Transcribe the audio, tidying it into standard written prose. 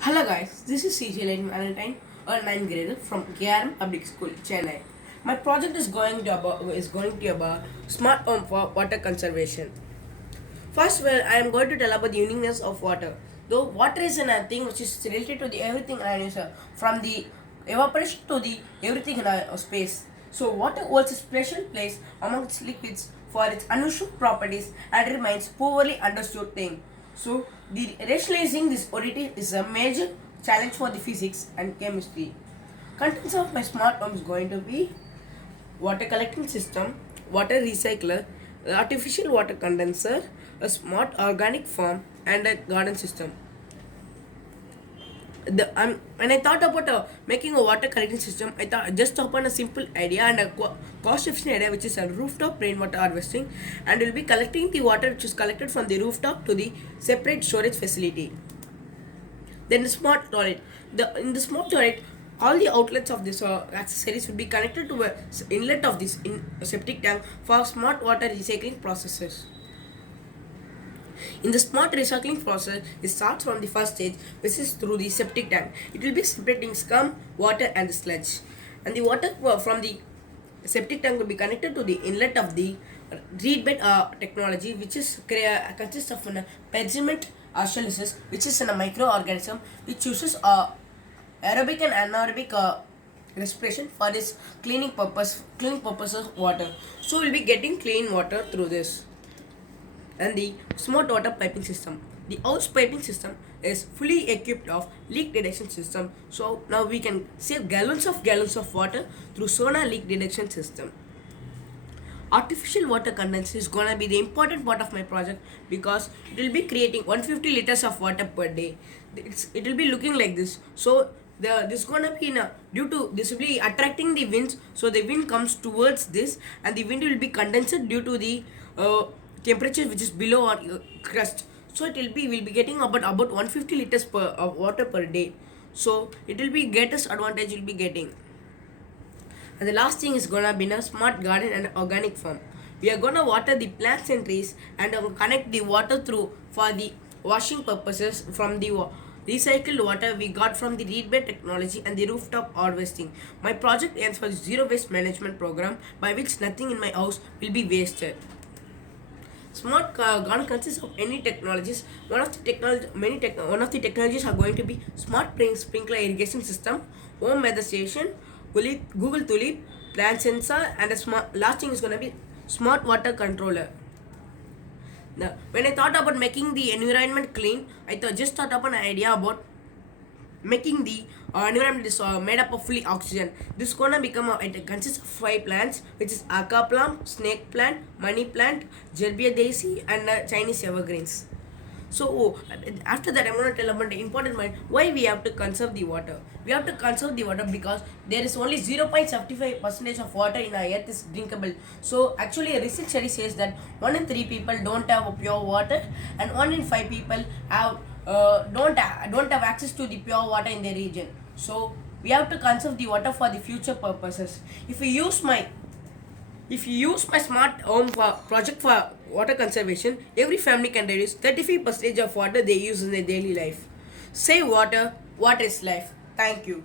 Hello guys, this is CJ Lane Valentine, a 9th grader from KRM Public School, Chennai. My project is going to about smart home for water conservation. First, I am going to tell about the uniqueness of water. Though water is a thing which is related to the everything around you, sir, from the evaporation to the everything in our space. So water holds a special place amongst liquids for its unusual properties and remains poorly understood thing. So the rationalizing this oddity is a major challenge for the physics and chemistry. Contents of my smart home is going to be water collecting system, water recycler, artificial water condenser, a smart organic farm, and a garden system. When I thought about making a water collecting system, I thought just upon a simple idea and a cost efficient idea, which is a rooftop rainwater harvesting, and will be collecting the water which is collected from the rooftop to the separate storage facility. Then the smart toilet. In the smart toilet, all the outlets of this accessories will be connected to a inlet of this septic tank for smart water recycling processes. In the smart recycling process, it starts from the first stage, which is through the septic tank. It will be separating scum, water, and sludge. And the water from the septic tank will be connected to the inlet of the reed bed technology, which is consists of an pediment oxalysis, which is a microorganism which uses aerobic and anaerobic respiration for its cleaning purposes of water. So we'll be getting clean water through this. And the smart water piping system. The house piping system is fully equipped of leak detection system. So now we can save gallons of water through sonar leak detection system. Artificial water condenser is gonna be the important part of my project because it will be creating 150 liters of water per day. It will be looking like this. So this gonna be due to this will be attracting the winds. So the wind comes towards this, and the wind will be condensed due to the temperature which is below our crust. So we'll be getting about 150 liters of water per day. So it will be greatest advantage we'll be getting. And the last thing is gonna be a smart garden and organic farm. We are gonna water the plants and trees and connect the water through for the washing purposes from the recycled water we got from the reed bed technology and the rooftop harvesting. My project aims for the zero waste management program by which nothing in my house will be wasted. Smart garden consists of any technologies. One of the technologies are going to be smart sprinkler irrigation system, home weather station, Google Tulip, plant sensor, and a smart. Last thing is going to be smart water controller. Now, when I thought about making the environment clean, just thought up an idea about making the environment is made up of fully oxygen. This gonna become it consists of 5 plants, which is aca plum, snake plant, money plant, gerbia daisy, and Chinese evergreens. So after that, I'm gonna tell about the important point why we have to conserve the water. We have to conserve the water because there is only 0.75% of water in our earth is drinkable. So actually, a research study says that 1 in 3 people don't have pure water, and 1 in 5 people don't have access to the pure water in their region. So we have to conserve the water for the future purposes. If you use my smart home project for water conservation, every family can reduce 35% of water they use in their daily life. Save water, water is life. Thank you.